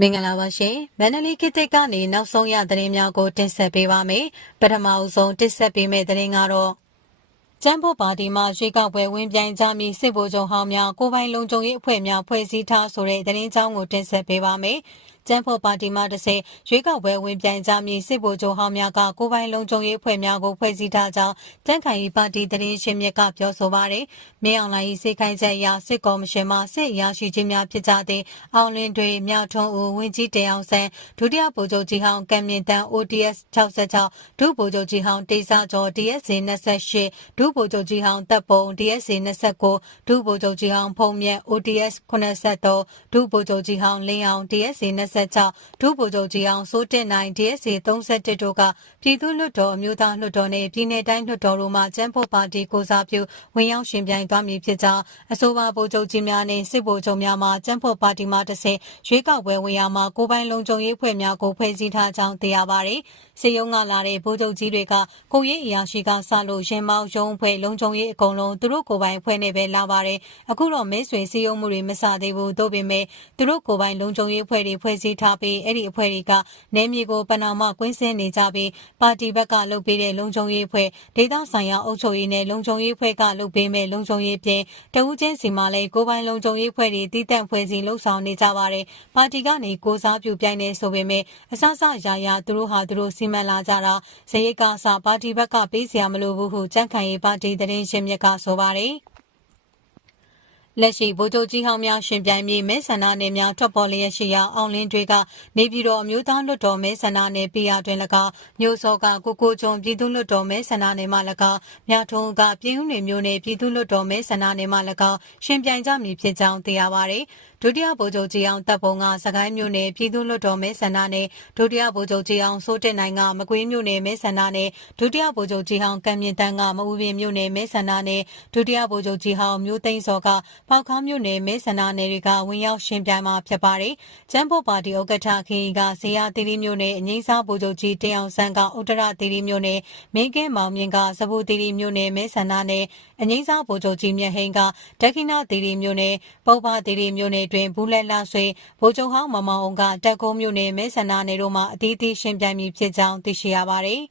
မင်္ဂလာပါရှင်မန္တလေးခေတ်သစ်ကနေနောက်ဆုံးရသတင်းများကိုတင်ဆက်ပေးပါမယ်ပထမအဆုံးတင်ဆက်ပေးမယ့်သတင်းကတော့ကျန်းဖို့ပါတီမှရွေးကောက်ပွဲဝင်ပြိုင်ကြမည်စစ်ဗိုလ်ချုပ်ဟောင်းများကိုပိုင်လုံခြုံရေးအဖွဲ့များဖွဲ့စည်းထားဆိုတဲ့သတင်းကြောင်းကိုတင်ဆက်ပေးပါမယ် ကျန်းဖို့ပါတီမှတစ်ဆင့်ရွေးကောက်ပွဲဝင်ပြိုင်ကြမည်စစ်ဗိုလ်ချုပ်ဟောင်းများကကိုပိုင်လုံခြုံရေးအဖွဲ့များကိုဖွဲ့စည်းထားကြောင်းတန်းခိုင်ပါတီသတင်းရှင်မြစ်ကပြောဆိုပါတယ်။မင်းအောင်လှိုင်၏စိတ်ခိုင်းချက်အရစစ်ကော်မရှင်မှစစ်အရာရှိကြီးများဖြစ်ကြသည့်အောင်လင်းတွေမြောက်ထွန်းဦးဝင်းကြီးတေအောင်ဆန်းဒုတိယဗိုလ်ချုပ်ကြီးဟောင်းကံမြင့်တန်း ODS 66ဒုဗိုလ်ချုပ်ကြီးဟောင်းတေစာကျော် DSC 28ဒုဗိုလ်ချုပ်ကြီးဟောင်းတပ်ပုံ DSC 29ဒုဗိုလ်ချုပ်ကြီးဟောင်းဖုံမြက် ODS 83ဒုဗိုလ်ချုပ်ကြီးဟောင်းလင်းအောင် DSC 26ဒုဗိုလ်ချုပ်ကြီးအောင်စိုးတင်နိုင် DSC 31တို့ကပြည်သူ့လွှတ်တော်အမျိုးသားလွှတ်တော်နဲ့ပြည်내တိုင်းလွှတ်တော်တို့မှကျန်းဖို့ပါတီကိုစားပြုဝင်ရောက်ရှင်ပြိုင်သွားမည်ဖြစ်ကြောင်းအဆိုပါဗိုလ်ချုပ်ကြီးများနဲ့စစ်ဗိုလ်ချုပ်များမှကျန်းဖို့ပါတီမှတစ်ဆင့်ရွေးကောက်ပွဲဝင်ရမှာကိုပိုင်လုံခြုံရေးဖွဲ့များကိုဖွဲ့စည်းထားကြောင်းသိရပါတယ်။စေယုံကလာတဲ့ဗိုလ်ချုပ်ကြီးတွေကကိုရေးအရာရှိကစလို့ရင်မောက်ရုံးဖွဲ့လုံခြုံရေးအကုန်လုံးသူတို့ကိုပိုင်ဖွဲ့နေပဲလာပါတယ်။အခုတော့မဲဆွေစေယုံမှုတွေမစသေးဘူးသို့ပေမဲ့သူတို့ကိုပိုင်လုံခြုံရေးဖွဲ့တွေဖွဲ့စည်းထားပြီးအဲ့ဒီအဖွဲ့တွေကနယ်မြေကိုပနာမကွင်းစင်းနေကြပြီးပါတီဘက်ကလုပ်ပေးတဲ့လုံခြုံရေးအဖွဲ့ဒေသဆိုင်ရာအုပ်ချုပ်ရေးနဲ့လုံခြုံရေးအဖွဲ့ကလုပ်ပေးမဲ့လုံခြုံရေးပြင်တဦးချင်းစီမှာလည်းကိုပိုင်လုံခြုံရေးအဖွဲ့တွေတည်တံ့ဖွဲ့စည်းလှုပ်ဆောင်နေကြပါတယ်။ပါတီကနေကိုစားပြုပြိုင်နေဆိုပေမဲ့အစစရာရာသူတို့ဟာသူတို့စီမံလာကြတာဇရိတ်ကစပါတီဘက်ကပေးစရာမလိုဘူးဟုကြန့်ခိုင်ရေးပါတီသတင်းရှင်မြစ်ကဆိုပါတယ်။ လက်ရှိဗိုလ်ချုပ်ကြီးဟောင်းများရှင်ပြိုင်မြေမဲဆန္ဒနယ်များထွက်ပေါ်လျက်ရှိရာအောင်လင်းတွေကနေပြည်တော်အမျိုးသားလွှတ်တော်မဲဆန္ဒနယ်ပြည်ရာတွင်၎င်းမြို့စောကကိုကိုကျုံပြည်သူ့လွှတ်တော်မဲဆန္ဒနယ်မှ၎င်းမြထုံးကပြည်ဦးနယ်မြို့နယ်ပြည်သူ့လွှတ်တော်မဲဆန္ဒနယ်မှ၎င်းရှင်ပြိုင်ကြမည်ဖြစ်ကြောင်းသိရပါသည် ဒုတိယဗိုလ်ချုပ်ကြီးအောင်တပ်ပုံကစကိုင်းမြို့နယ်ပြည်သူ့လွှတ်တော်မဲဆန္ဒနယ်ဒုတိယဗိုလ်ချုပ်ကြီးအောင်စိုးတက်နိုင်ကမကွေးမြို့နယ်မဲဆန္ဒနယ်ဒုတိယဗိုလ်ချုပ်ကြီးအောင်ကံမြင့်တန်းကမအူပင်မြို့နယ်မဲဆန္ဒနယ်ဒုတိယဗိုလ်ချုပ်ကြီးအောင်မျိုးသိန်းစောကပေါခါမြို့နယ်မဲဆန္ဒနယ်တွေကဝင်ရောက်ရှင်ပြိုင်မှာဖြစ်ပါတယ်။ကျန်းဖို့ပါတီဥက္ကဋ္ဌခင်ကဇေယျသီရိမြို့နယ်အငိမ့်စားဗိုလ်ချုပ်ကြီးတင်အောင်ဆန်းကဥတရသီရိမြို့နယ်မင်းကဲမောင်မြင့်ကစပူသီရိမြို့နယ်မဲဆန္ဒနယ်အငိမ့်စားဗိုလ်ချုပ်ကြီးမြတ်ဟိန်ကဒက္ခိဏသီရိမြို့နယ်ပုပ္ပသီရိမြို့နယ်တွင်ဘူးလက်လဆွေ ဗိုလ်ချုပ်ဟောင်းမမောင်အောင်ကတက်ကုန်းမြို့နယ် မဲဆန္ဒနယ်တို့မှာ အသီးသီးရှင်ပြိုင်မည်ဖြစ်ကြောင်း သိရှိရပါတယ်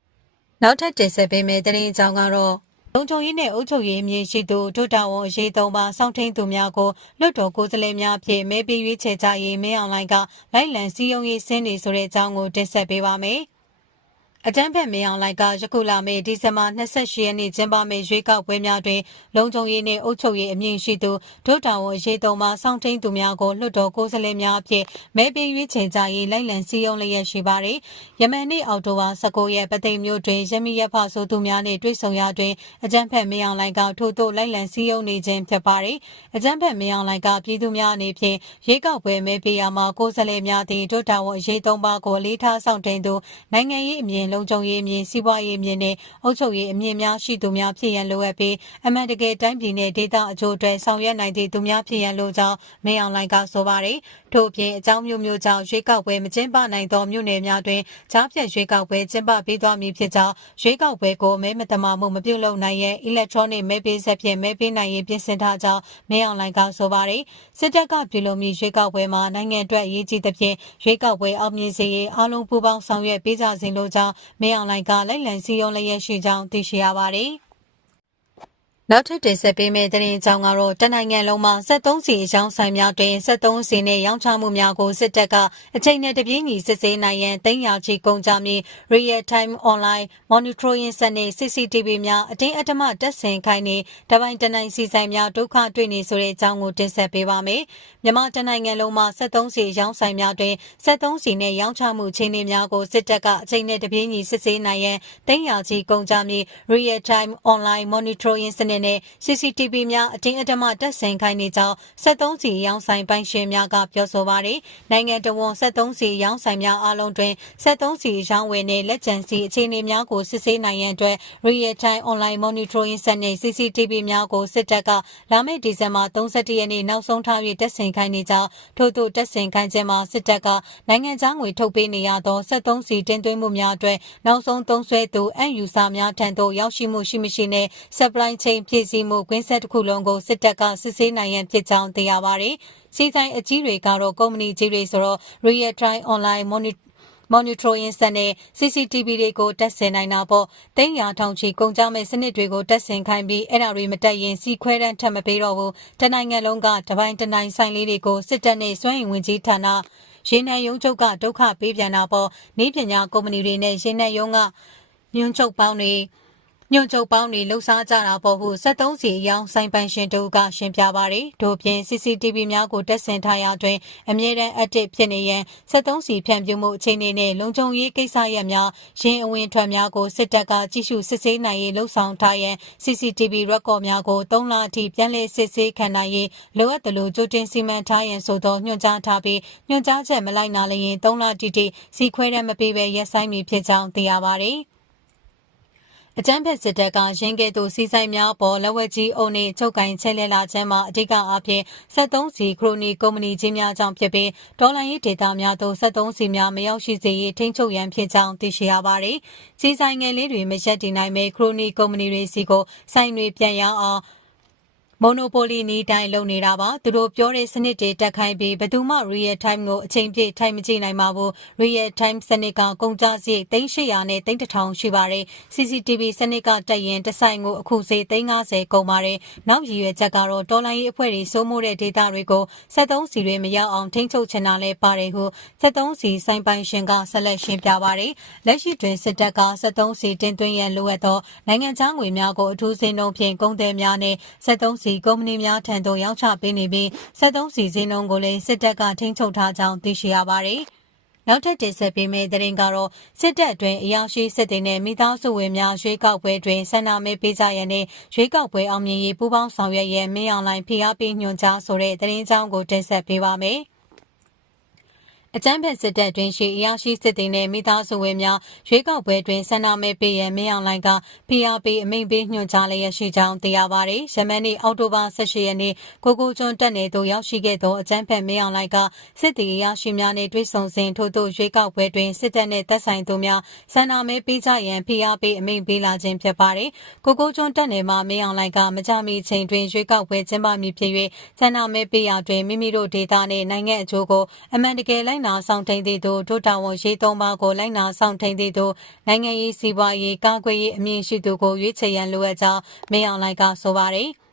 ။နောက်ထပ်တင်ဆက်ပေးမယ့် သတင်းအကြောင်းကတော့ လုံခြုံရေးနဲ့ အုပ်ချုပ်ရေး အမည်ရှိသူ ဒုတာဝန်အရေးသုံးပါစောင့်ထိန်သူများကို လွတ်တော်ကိုယ်စားလှယ်များဖြင့်မဲပေးရွေးချယ်ကြရေး မင်းအောင်လိုင်းကလိုက်လံစည်းရုံးရေးဆင်းနေဆိုတဲ့အကြောင်းကို တင်ဆက်ပေးပါမယ်။ အကြမ်းဖက်မင်းအောင်လိုက်ကယခုလာမယ့်ဒီဇင်ဘာ28ရက်နေ့ကျင်းပမယ့်ရွေးကောက်ပွဲများတွင်လုံခြုံရေးနှင့်အုပ်ချုပ်ရေးအမြင့်ရှိသူဒုတာဝန်ရေးသုံးမှစောင့်ထိန်သူများကိုလွှတ်တော်ကိုယ်စားလှယ်များအဖြစ်မဲပေးရွေးချယ်ကြရေးလိုက်လံစည်းရုံးလျက်ရှိပါသည်။ယမန်နေ့အောက်တိုဘာ19ရက်ပသိမ်မြို့တွင်ရမီရဖဆိုသူများနှင့်တွေ့ဆုံရာတွင်အကြမ်းဖက်မင်းအောင်လိုက်ကထို့သို့လိုက်လံစည်းရုံးနေခြင်းဖြစ်ပါသည်။အကြမ်းဖက်မင်းအောင်လိုက်ကပြည်သူများအနေဖြင့်ရွေးကောက်ပွဲမဲပေးရာမှာကိုယ်စားလှယ်များသည့်ဒုတာဝန်ရေးသုံးပါကိုလေးထားဆောင်ထိန်သူနိုင်ငံရေးအမြင့်လုံခြုံရေးအမြင့်စီးပွားရေးအမြင့်နဲ့အုပ်ချုပ်ရေးအမြင့်များရှိသူများဖြစ်ရန်လိုအပ်ပြီးအမှန်တကယ်တိုင်းပြည်နဲ့ဒေသအကျိုးအတွက်ဆောင်ရွက်နိုင်သည့်သူများဖြစ်ရန်လိုကြောင်းမင်းအောင်လှိုင်ကဆိုပါတယ်။ ထို့အပြင်အကြောင်းမျိုးမျိုးကြောင့်ရွေးကောက်ပွဲမကျင်းပနိုင်သောမြို့နယ်များတွင်ကြားဖြတ်ရွေးကောက်ပွဲကျင်းပပေးသွားမည်ဖြစ်ကြောင်းရွေးကောက်ပွဲကိုမဲမတမာမှုမပြုလုပ်နိုင်ရဲ့ electronic မဲပေးဆက်ဖြင့်မဲပေးနိုင်ရေးပြင်ဆင်ထားကြောင်းမင်းအောင်လှိုင်ကဆိုပါတယ်။စစ်တပ်ကပြုလုပ်မည့်ရွေးကောက်ပွဲမှာနိုင်ငံအတွက်အရေးကြီးသဖြင့်ရွေးကောက်ပွဲအောင်မြင်စေရေးအားလုံးပူးပေါင်းဆောင်ရွက်ပေးကြစဉ်လိုကြောင်းမင်းအောင်လှိုင်ကလိုက်လံစည်းရုံးလျက်ရှိကြောင်းသိရှိရပါတယ်။ နောက်ထပ်တင်ဆက်ပေးမယ့်သတင်းအကြောင်းကတော့တနိုင်ငံလုံးမှာ73စီအကြောင်းဆိုင်များတွင်73စီနဲ့ရောင်းချမှုများကိုစစ်တပ်ကအချိန်နဲ့တပြေးညီစစ်ဆေးနိုင်ရန်တင်ရချီကုန်ကြမည် Real Time Online Monitoring စနစ် CCTV များအတင်းအဓမ္မတက်ဆင်ခိုင်းနေတပိုင်းတနိုင်စီဆိုင်များဒုက္ခတွေ့နေဆိုတဲ့အကြောင်းကိုတင်ဆက်ပေးပါမယ်။မြန်မာတနိုင်ငံလုံးမှာ73စီအကြောင်းဆိုင်များတွင်73စီနဲ့ရောင်းချမှုခြေနေများကိုစစ်တပ်ကအချိန်နဲ့တပြေးညီစစ်ဆေးနိုင်ရန်တင်ရချီကုန်ကြမည် Real Time Online Monitoring စနစ်နဲ့ CCTV များအတင်းအဓမ္မတပ်ဆင်ခိုင်းနေကြောင်း73စီရောင်းဆိုင်ပိုင်ရှင်များကပြောဆိုပါတယ်။နိုင်ငံတော်ဝန်73စီရောင်းဆိုင်များအလုံးတွင်73စီရောင်းဝယ်နဲ့လက်ကျန်စီအခြေအနေများကိုစစ်ဆေးနိုင်ရန်အတွက် Real Time Online Monitoring စနစ် CCTV များကိုစစ်တပ်ကလာမယ့်ဒီဇင်ဘာ31ရက်နေ့နောက်ဆုံးထား၍တပ်ဆင်ခိုင်းနေကြောင်းထို့သို့တပ်ဆင်ခိုင်းခြင်းမှာစစ်တပ်ကနိုင်ငံခြားငွေထုတ်ပေးနေရသော73စီတင်သွင်းမှုများအတွက်နောက်ဆုံးသုံးဆွဲသူအန်ယူဆာများထံသို့ရောက်ရှိမှုရှိမရှိနဲ့ supply chain ဖြည့်ဆည်းမှုကွင်းဆက်တစ်ခုလုံးကိုစစ်တပ်ကစစ်ဆေးနိုင်ရန်ဖြစ်ကြောင်းသိရပါတယ်။စီဆိုင်အကြီးတွေကတော့ကုမ္ပဏီကြီးတွေဆိုတော့ Real Time Online Monitor monitoring စနစ် CCTV တွေကိုတက်ဆင်နိုင်တာပေါ့။တင်းရာထောင်ချီကုန်ကြမဲ့စနစ်တွေကိုတက်ဆင်ခိုင်းပြီးအဲ့ဒါတွေမတက်ရင်စီခွဲတန်းထပ်မပေးတော့ဘူး။တနိုင်ငံလုံးကတပိုင်းတနိုင်ဆိုင်လေးတွေကိုစစ်တပ်နဲ့စွမ်းရင်ဝင်ကြီးဌာနရေနံရုံးချုပ်ကဒုက္ခပေးပြန်တာပေါ့။နေပညာကုမ္ပဏီတွေနဲ့ရေနံရုံးကညွှန်ချုပ်ပေါင်းတွေ ညွန့်ချုပ်ပေါင်းတွေလှုပ်ရှားကြတာပေါ့ဟု73စီအယောင်ဆိုင်ပိုင်ရှင်တို့ကရှင်းပြပါရယ်။တို့ပြင် CCTV များကိုတက်ဆင်ထားရတွင်အမြဲတမ်းအတစ်ဖြစ်နေရန်73စီဖြန့်ပြမှုအခြေအနေနဲ့လုံခြုံရေးကိစ္စရပ်များရင်းအဝင်ထွက်များကိုစစ်တပ်ကကြည့်ရှုစစ်ဆေးနိုင်ရေးလှုံ့ဆော်ထားရန် CCTV record များကို3လအထိပြန်လည်စစ်ဆေးခံနိုင်ရေးလိုအပ်သလိုကြိုတင်စီမံထားရန်ဆိုသောညွှန်ကြားထားပြီးညွှန်ကြားချက်မလိုက်နာလျင်3လတိတိစီခွဲတမ်းမပေးဘဲရက်ဆိုင်မည်ဖြစ်ကြောင်းသိရပါရယ်။ အကြမ်းဖက်စစ်တပ်ကရင်းကဲ့သို့စီဆိုင်များပေါ်လက်ဝက်ကြီးအုံနဲ့ချုပ်ကင်ချက်လက်လာခြင်းမှာအဓိကအားဖြင့်73စီခရိုနီကုမ္ပဏီကြီးများကြောင့်ဖြစ်ပြီးဒေါ်လာရေးဒေတာများသို့73စီများမရောက်ရှိစေရေးထိန်းချုပ်ရန်ဖြစ်ကြောင်းသိရှိရပါတယ်။စီဆိုင်ငယ်လေးတွေမရက်တည်နိုင်မဲ့ခရိုနီကုမ္ပဏီတွေစီကိုဆိုင်တွေပြန်ရအောင် မိုနိုပိုလီနီတိုင်းလုပ်နေတာပါသူတို့ပြောတဲ့စနစ်တွေတက်ခိုင်းပြီးဘယ်သူမှ real time ကိုအချိန်ပြည့်ထိုင်မကြည့်နိုင်ပါဘူး real time စနစ်ကကုန်ကြစရိတ်3800နဲ့3000ရှိပါတယ် CCTV စနစ်ကတက်ရင်တစ်ဆိုင်ကိုအခုစေး350ကုန်ပါတယ်နောက်ရည်ရွယ်ချက်ကတော့တော်လိုင်းရေးအဖွဲ့တွေစိုးမိုးတဲ့ data တွေကို73စီတွေမရောက်အောင်ထိန်းချုပ်ချင်တာလည်းပါတယ်ဟု73စီစိုင်းပိုင်ရှင်ကဆက်လက်ရှင်းပြပါတယ်လက်ရှိတွင်စစ်တပ်က73စီတင်သွင်းရန်လိုအပ်သောနိုင်ငံခြားငွေများကိုအထူးစင်းနှုန်းဖြင့်ကုန်သည်များနဲ့73စီကုမ္ပဏီများထံသို့ရောက်ချပေးနေပြီး73စီစင်းနှုန်းကိုလည်းစစ်တပ်ကထိန်းချုပ်ထားကြောင်းသိရှိရပါတယ်။နောက်ထပ်တင်ဆက်ပေးမယ့်သတင်းကတော့စစ်တပ်အတွင်းအရာရှိစစ်တွေနဲ့မိသားစုဝင်များရွေးကောက်ပွဲတွင်ဆန္ဒမဲပေးကြရန်နဲ့ရွေးကောက်ပွဲအောင်မြင်ရေးပူးပေါင်းဆောင်ရွက်ရန်မင်းအောင်လှိုင်ဖိအားပေးညွှန်ကြားဆိုတဲ့သတင်းကြောင်းကိုတင်ဆက်ပေးပါမယ်။ အကြမ်းဖက်စစ်တပ်တွင်ရှိအရာရှိစစ်သည်နှင့်မိသားစုဝင်များရွေးကောက်ပွဲတွင်ဆန္ဒမဲပေးရန်မင်းအောင်လှိုင်က PRP အမိန့်ပေးညွှန်ကြားလျက်ရှိကြောင်းသိရပါသည်။ယမန်နေ့အောက်တိုဘာ18ရက်နေ့ကိုကိုကျွန်းတက်နေသို့ရောက်ရှိခဲ့သောအကြမ်းဖက်မင်းအောင်လှိုင်ကစစ်သည်အရာရှိများနှင့်တွေ့ဆုံစဉ်ထို့သို့ရွေးကောက်ပွဲတွင်စစ်တပ်နှင့်သက်ဆိုင်သူများဆန္ဒမဲပေးကြရန် PRP အမိန့်ပေးလာခြင်းဖြစ်ပါသည်။ကိုကိုကျွန်းတက်နေမှမင်းအောင်လှိုင်ကမကြမီချိန်တွင်ရွေးကောက်ပွဲကျင်းပမည်ဖြစ်၍ဆန္ဒမဲပေးရာတွင်မိမိတို့ဒေသနှင့်နိုင်ငံအကျိုးကိုအမှန်တကယ်လိုက်နာဆောင်ထိန်သည့်သို့ဒုတာဝန်ရေးသုံးပါးကိုလိုက်နာဆောင်ထိန်သည့်သို့နိုင်ငံရေးစီးပွားရေးကာကွယ်ရေးအမြင့်ရှိသူကိုရွေးချယ်ရန်လိုအပ်ကြောင်းမင်းအောင်လှိုင်ကဆိုပါတယ်။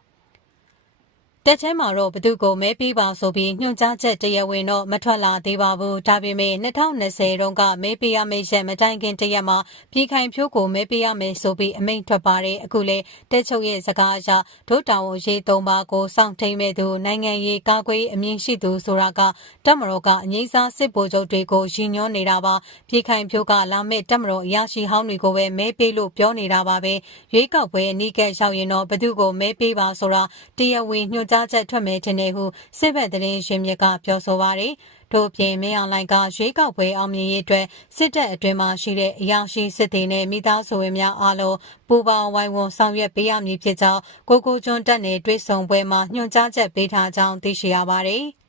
တက်ချဲမှာတော့ဘသူကိုမဲပေးပါဆိုပြီးညွှန်ကြားချက်တရဝင်တော့မထွက်လာသေးပါဘူးဒါပေမဲ့2020တုန်းကမဲပေးရမယ့်ရက်မတိုင်ခင်တရက်မှာပြည်ခိုင်ဖြိုးကိုမဲပေးရမယ်ဆိုပြီးအမိန့်ထွက်ပါတယ်အခုလေတက်ချုပ်ရဲ့စကားအရဒုတာဝန်ရေးသုံးပါကိုစောင့်ထိန်မဲ့သူနိုင်ငံရေးကာကွယ်အမြင့်ရှိသူဆိုတာကတက်မတော်ကအငိမ့်စားစစ်ဗိုလ်ချုပ်တွေကိုရည်ညွှန်းနေတာပါပြည်ခိုင်ဖြိုးကလာမဲ့တက်မတော်အရာရှိဟောင်းတွေကိုပဲမဲပေးလို့ပြောနေတာပါပဲရွေးကောက်ပွဲအနီးကပ်ရောက်ရင်တော့ဘသူကိုမဲပေးပါဆိုတာတရားဝင်ညွှန်ကြားချက်ထွက်မယ်ထင်တယ်ဟုစစ်ဘက်သတင်းရင်းမြစ်ကပြောဆိုပါတယ်။ထို့ပြင်မင်းအောင်လှိုင်ကရွေးကောက်ပွဲအောင်မြင်ရေးအတွက်စစ်တပ်အတွင်းမှာရှိတဲ့အရာရှိစစ်သည်နဲ့မိသားစုဝင်များအားလုံးပူးပေါင်းဝိုင်းဝန်းဆောင်ရွက်ပေးရမည်ဖြစ်ကြောင်းကိုကိုကျွန်းတက်နေတွေ့ဆုံပွဲမှာညွှန်ကြားချက်ပေးထားကြောင်းသိရှိရပါတယ်။